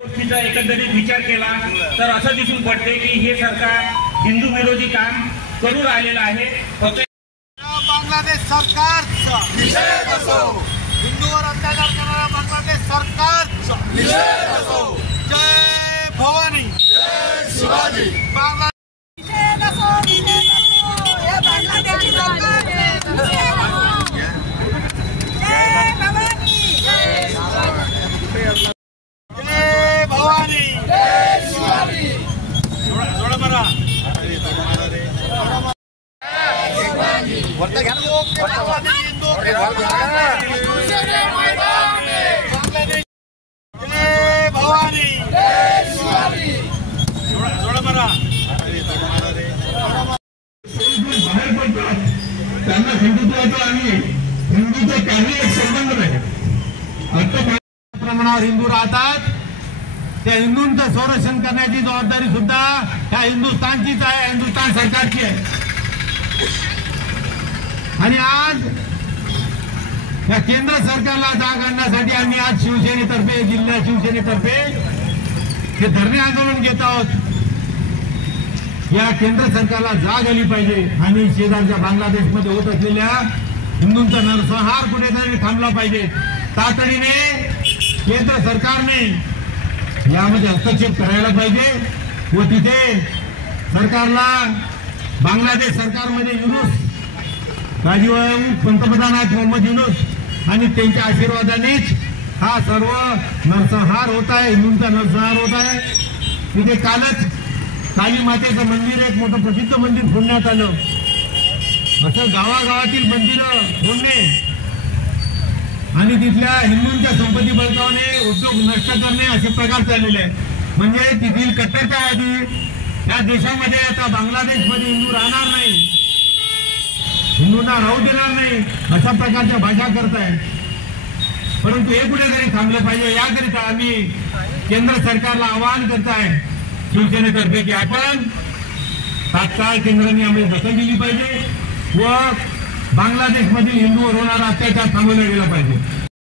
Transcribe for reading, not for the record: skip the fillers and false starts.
गोष्टीचा एकंदरीत विचार केला तर असं दिसून पडते की हे सरकार हिंदू विरोधी काम करून राहिलेलं आहे। फक्त बांगलादेश सरकारचा निषेध असो, हिंदूवर अत्याचार करणाऱ्या बांगलादेश सरकारचा निषेध असो। जय भवानी, जय शिवाजी। निषेध असो, निषेध असो, हे बांगलादेशी सरकारचे निषेध असो। जय भवानी, जय शिवाजी। जय भवानी, जय शिवाजी। जोड़ा बरा वरता घ्या जय भवानी, जय शिवाजी। जोड़ा बरा बाहेर पडतात त्यांना हिंदुत्वाचा आणि हिंदूचा काही एक संबंध नाही। आता प्रमाणावर हिंदू राहतात, त्या हिंदूंचं संरक्षण करण्याची जबाबदारी सुद्धा त्या हिंदुस्थानचीच आहे, हिंदुस्थान सरकारची आहे। आणि आज या केंद्र सरकारला जाग आणण्यासाठी आम्ही आज शिवसेनेतर्फे, जिल्हा शिवसेनेतर्फे हे धरणे आंदोलन घेत आहोत। या केंद्र सरकारला जाग आली पाहिजे आणि शेजारच्या बांगलादेशमध्ये होत असलेल्या हिंदूंचा नरसंहार कुठेतरी थांबला पाहिजे। तातडीने केंद्र सरकारने यामध्ये हस्तक्षेप करायला पाहिजे व तिथे सरकारला बांगलादेश सरकारमध्ये युनूस राजीव पंतप्रधान आहेत मोहम्मद युनूस आणि त्यांच्या आशीर्वादानेच हा सर्व नरसंहार होत आहे, हिंदूंचा नरसंहार होत आहे। तिथे कालच काली मातेचं मंदिर, एक मोठं प्रसिद्ध मंदिर फोडण्यात आलं। असं गावागावातील मंदिरं फोडणे आणि तिथल्या हिंदूंच्या संपत्ती बळकावणे, उद्योग नष्ट करणे असे प्रकार चाललेले आहेत। म्हणजे तिथील कट्टरतावादी या देशामध्ये आता बांगलादेशमध्ये हिंदू राहणार नाही, हिंदूंना राहू देणार नाही अशा प्रकारच्या भाषा करताय। परंतु हे कुठेतरी थांबलं पाहिजे। याकरिता आम्ही केंद्र सरकारला आवाहन करताय शिवसेनेतर्फे की आपण तात्काळ केंद्राने आम्हाला दखल दिली पाहिजे व बांगलादेशमधील हिंदूवर होणारा अत्याचार थांबवला गेला पाहिजे।